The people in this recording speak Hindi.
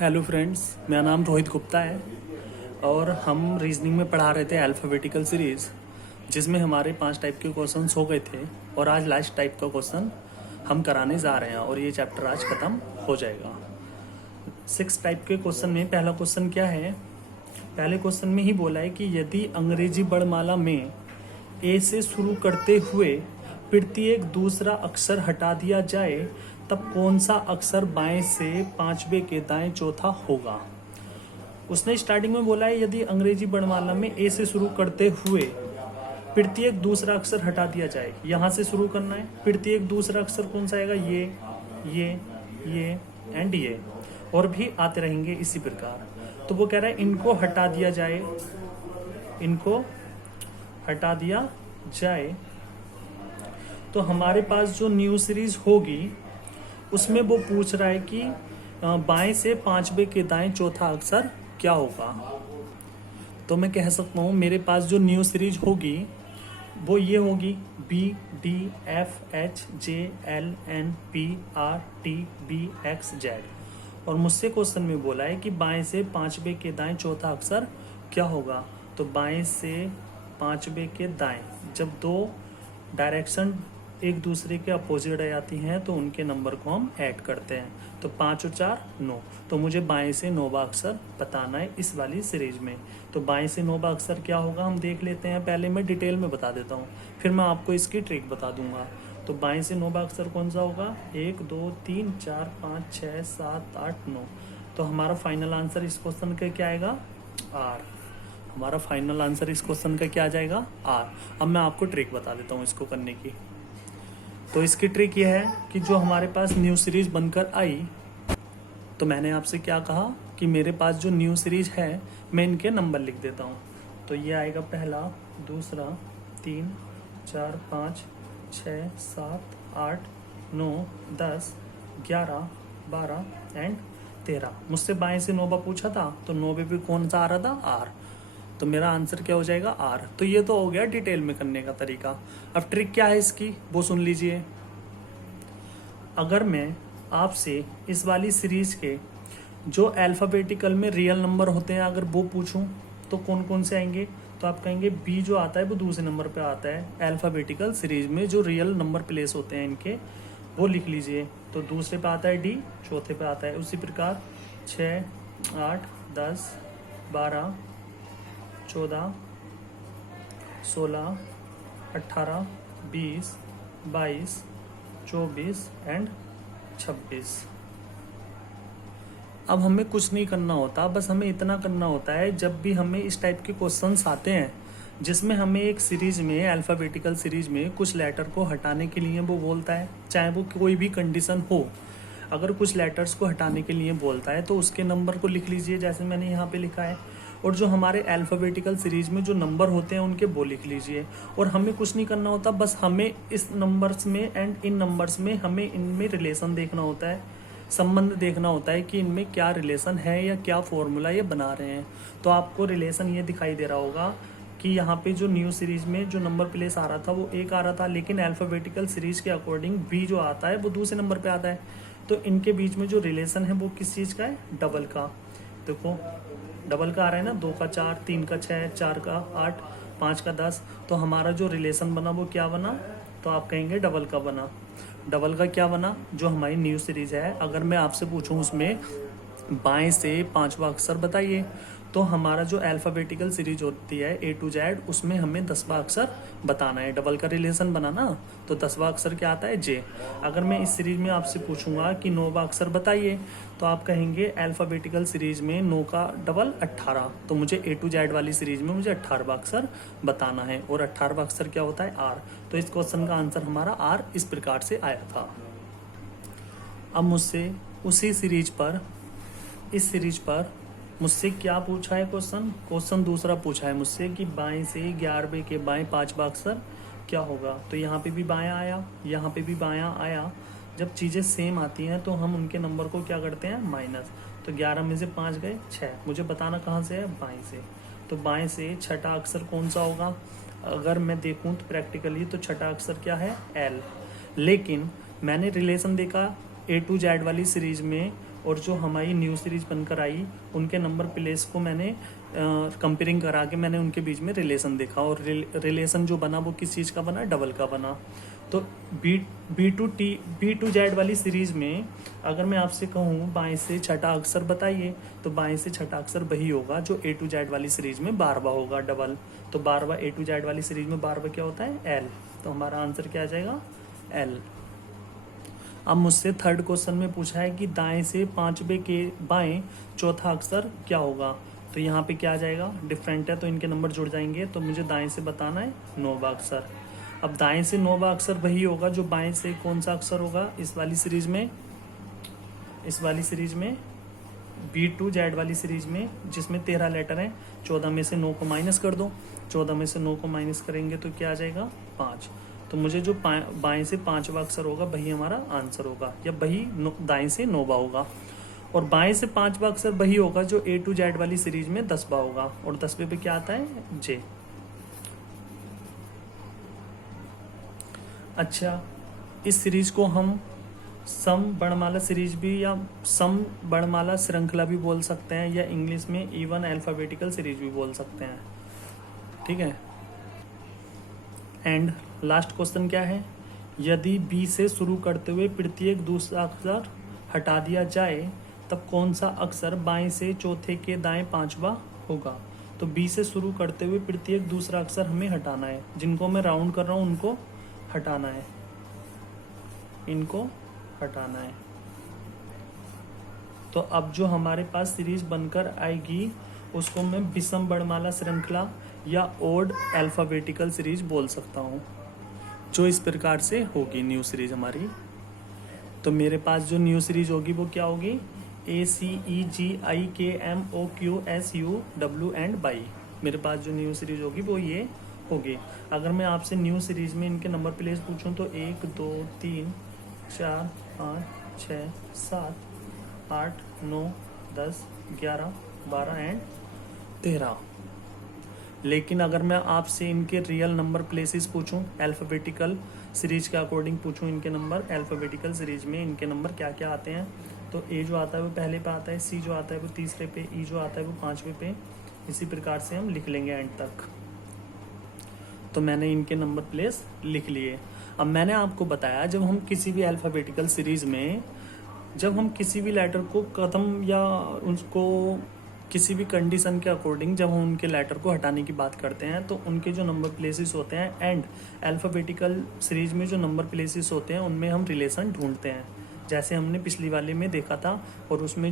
हेलो फ्रेंड्स, मेरा नाम रोहित गुप्ता है और हम रीजनिंग में पढ़ा रहे थे अल्फ़ाबेटिकल सीरीज़, जिसमें हमारे 5 टाइप के क्वेश्चंस हो गए थे और आज लास्ट टाइप का क्वेश्चन हम कराने जा रहे हैं और ये चैप्टर आज ख़त्म हो जाएगा। 6 टाइप के क्वेश्चन में पहला क्वेश्चन क्या है? पहले क्वेश्चन में ही बोला है कि यदि अंग्रेजी वर्णमाला में ए से शुरू करते हुए प्रत्येक दूसरा अक्षर हटा दिया जाए तब कौन सा अक्षर बाएं से पांचवे के दाएं चौथा होगा। उसने स्टार्टिंग में बोला है यदि अंग्रेजी वर्णमाला में ए से शुरू करते हुए प्रत्येक दूसरा अक्षर हटा दिया जाए, यहाँ से शुरू करना है। प्रत्येक दूसरा अक्षर कौन सा आएगा? ये एंड ये, और भी आते रहेंगे इसी प्रकार। तो वो कह रहा है इनको हटा दिया जाए, इनको हटा दिया जाए तो हमारे पास जो न्यू सीरीज होगी उसमें वो पूछ रहा है कि बाएं से पांचवे के दाएं चौथा अक्षर क्या होगा। तो मैं कह सकता हूँ मेरे पास जो न्यू सीरीज होगी वो ये होगी B D F H J L N P R T B X Z, और मुझसे क्वेश्चन में बोला है कि बाएं से पांचवे के दाएं चौथा अक्षर क्या होगा। तो बाएं से पांचवे के दाएं, जब दो डायरेक्शन एक दूसरे के अपोजिट आ जाती हैं तो उनके नंबर को हम ऐड करते हैं। तो 5 और 4 9, तो मुझे बाएं से 9वां अक्षर बताना है इस वाली सीरीज में। तो बाएं से 9वां अक्षर क्या होगा हम देख लेते हैं। पहले मैं डिटेल में बता देता हूँ, फिर मैं आपको इसकी ट्रिक बता दूंगा। तो बाएं से 9वां अक्षर कौन सा होगा? 1 2 3 4 5 6 7 8 9। तो हमारा फाइनल आंसर इस क्वेश्चन का क्या आएगा? R। हमारा फाइनल आंसर इस क्वेश्चन का क्या आ जाएगा? R। अब मैं आपको ट्रिक बता देता हूँ इसको करने की। तो इसकी ट्रिक ये है कि जो हमारे पास न्यू सीरीज बनकर आई, तो मैंने आपसे क्या कहा कि मेरे पास जो न्यू सीरीज है मैं इनके नंबर लिख देता हूँ। तो ये आएगा पहला, दूसरा, 3 4 5 6 7 8 9 10 11 12 एंड 13। मुझसे बाएं से 9वां पूछा था तो 9वें पे कौन सा आ रहा था? R। तो मेरा आंसर क्या हो जाएगा? R। तो ये तो हो गया डिटेल में करने का तरीका। अब ट्रिक क्या है इसकी वो सुन लीजिए। अगर मैं आपसे इस वाली सीरीज के जो अल्फ़ाबेटिकल में रियल नंबर होते हैं अगर वो पूछूं तो कौन कौन से आएंगे? तो आप कहेंगे B जो आता है वो दूसरे नंबर पे आता है। अल्फ़ाबेटिकल सीरीज में जो रियल नंबर प्लेस होते हैं इनके वो लिख लीजिए। तो दूसरे पे आता है D, चौथे पे आता है। उसी प्रकार 6 8 10 12 14 16 18 20 22 24 एंड 26। अब हमें कुछ नहीं करना होता, बस हमें इतना करना होता है जब भी हमें इस टाइप के क्वेश्चंस आते हैं जिसमें हमें एक सीरीज में अल्फ़ाबेटिकल सीरीज में कुछ लेटर को हटाने के लिए वो बोलता है, चाहे वो कोई भी कंडीशन हो। अगर कुछ लेटर्स को हटाने के लिए बोलता है तो उसके नंबर को लिख लीजिए जैसे मैंने यहाँ पे लिखा है, और जो हमारे अल्फ़ाबेटिकल सीरीज में जो नंबर होते हैं उनके वो लिख लीजिए। और हमें कुछ नहीं करना होता, बस हमें इस नंबर्स में एंड इन नंबर्स में हमें इनमें रिलेशन देखना होता है, संबंध देखना होता है कि इनमें क्या रिलेशन है या क्या फॉर्मूला ये बना रहे हैं। तो आपको रिलेशन ये दिखाई दे रहा होगा कि यहाँ पे जो न्यू सीरीज में जो नंबर प्लेस आ रहा था वो 1 आ रहा था, लेकिन अल्फ़ाबेटिकल सीरीज के अकॉर्डिंग B जो आता है वो दूसरे नंबर पे आता है। तो इनके बीच में जो रिलेशन है वो किस चीज़ का है? डबल का। देखो डबल का आ रहा है ना, 2 का 4, 3 का 6, 4 का 8, 5 का 10। तो हमारा जो रिलेशन बना वो क्या बना? तो आप कहेंगे डबल का बना। डबल का क्या बना? जो हमारी न्यू सीरीज है, अगर मैं आपसे पूछूं उसमें बाएं से 5वां अक्षर बताइए, तो हमारा जो अल्फ़ाबेटिकल सीरीज होती है A to Z उसमें हमें 10वां अक्षर बताना है। डबल का रिलेशन बना ना, तो 10वां अक्षर क्या आता है? J। अगर मैं इस सीरीज में आपसे पूछूंगा कि 9वां अक्षर बताइए, तो आप कहेंगे अल्फ़ाबेटिकल सीरीज में 9 का डबल 18। तो मुझे A to Z वाली सीरीज में मुझे 18वां अक्षर बताना है, और 18वां अक्षर क्या होता है? R। तो इस क्वेश्चन का आंसर हमारा R इस प्रकार से आया था। अब मुझसे उसी सीरीज पर, इस सीरीज पर मुझसे क्या पूछा है क्वेश्चन दूसरा पूछा है मुझसे कि बाएं से 11वें के बाएं 5वां अक्षर क्या होगा। तो यहाँ पे भी बायां आया, यहाँ पे भी बायां आया। जब चीज़ें सेम आती हैं तो हम उनके नंबर को क्या करते हैं? माइनस। तो 11 में से 5 गए 6। मुझे बताना कहाँ से है? बाएं से। तो बाएं से छठा अक्षर कौन सा होगा? अगर मैं देखूँ तो प्रैक्टिकली तो छठा अक्षर क्या है? L। लेकिन मैंने रिलेशन देखा A to Z वाली सीरीज में और जो हमारी न्यू सीरीज बनकर आई उनके नंबर प्लेस को मैंने कंपेयरिंग करा के मैंने उनके बीच में रिलेशन देखा, और रिलेशन जो बना वो किस चीज़ का बना, डबल का बना। तो बी टू जेड वाली सीरीज में अगर मैं आपसे कहूँ बाएं से छठा अक्षर बताइए, तो बाएं से छठा अक्षर वही होगा जो ए टू जेड वाली सीरीज में 12वां होगा, डबल। तो 12वां ए टू जेड वाली सीरीज में 12वां क्या होता है, एल। तो हमारा आंसर क्या आ जाएगा, एल। अब मुझसे थर्ड क्वेश्चन में पूछा है कि दाएं से 5वें के बाएं चौथा अक्षर क्या होगा। तो यहाँ पे क्या आ जाएगा, डिफरेंट है तो इनके नंबर जुड़ जाएंगे। तो मुझे दाएं से बताना है 9वां अक्षर। अब दाएं से 9वां अक्षर वही होगा जो बाएं से कौन सा अक्षर होगा इस वाली सीरीज में बी टू जेड वाली सीरीज में, जिसमें 13 लेटर हैं। 14 में से 9 को माइनस कर दो, 14 में से 9 को माइनस करेंगे तो क्या आ जाएगा, 5। तो मुझे जो बाएं से 5वां अक्षर होगा वही हमारा आंसर होगा, या वही दाएं से 9वां होगा। और बाएं से 5वां अक्षर वही होगा जो ए टू जेड वाली सीरीज में 10वां होगा। और 10वें पे क्या आता है, जे। अच्छा, इस सीरीज को हम सम वर्णमाला सीरीज भी या सम वर्णमाला श्रृंखला भी बोल सकते हैं, या इंग्लिश में इवन अल्फाबेटिकल सीरीज भी बोल सकते हैं, ठीक है। एंड लास्ट क्वेश्चन क्या है, यदि बी से शुरू करते हुए प्रत्येक दूसरा अक्षर हटा दिया जाए तब कौन सा अक्षर बाएं से चौथे के दाएं 5वां होगा। तो बी से शुरू करते हुए प्रत्येक दूसरा अक्षर हमें हटाना है, जिनको मैं राउंड कर रहा हूँ उनको हटाना है, इनको हटाना है। तो अब जो हमारे पास सीरीज बनकर आएगी उसको मैं विषम वर्णमाला श्रृंखला या ओड अल्फाबेटिकल सीरीज बोल सकता हूँ, जो इस प्रकार से होगी न्यू सीरीज हमारी। तो मेरे पास जो न्यू सीरीज होगी वो क्या होगी, ACEGIKMOQSUW एंड बाई। मेरे पास जो न्यू सीरीज होगी वो ये होगी। अगर मैं आपसे न्यू सीरीज में इनके नंबर प्लेस पूछूं तो 1 2 3 4 5 6 7 8 9 10 11 12 एंड 13। लेकिन अगर मैं आपसे इनके रियल नंबर प्लेसेस पूछूं, अल्फ़ाबेटिकल सीरीज के अकॉर्डिंग पूछूं इनके नंबर, अल्फ़ाबेटिकल सीरीज में इनके नंबर क्या क्या आते हैं, तो ए जो आता है वो पहले पे आता है, सी जो आता है वो तीसरे पे, ई जो आता है वो 5वें पे। इसी प्रकार से हम लिख लेंगे एंड तक। तो मैंने इनके नंबर प्लेस लिख लिए। अब मैंने आपको बताया जब हम किसी भी अल्फ़ाबेटिकल सीरीज में जब हम किसी भी लेटर को कदम या उसको किसी भी कंडीशन के अकॉर्डिंग जब हम उनके लेटर को हटाने की बात करते हैं तो उनके जो नंबर प्लेसेस होते हैं एंड अल्फ़ाबेटिकल सीरीज में जो नंबर प्लेसेस होते हैं उनमें हम रिलेशन ढूंढते हैं, जैसे हमने पिछली वाले में देखा था। और उसमें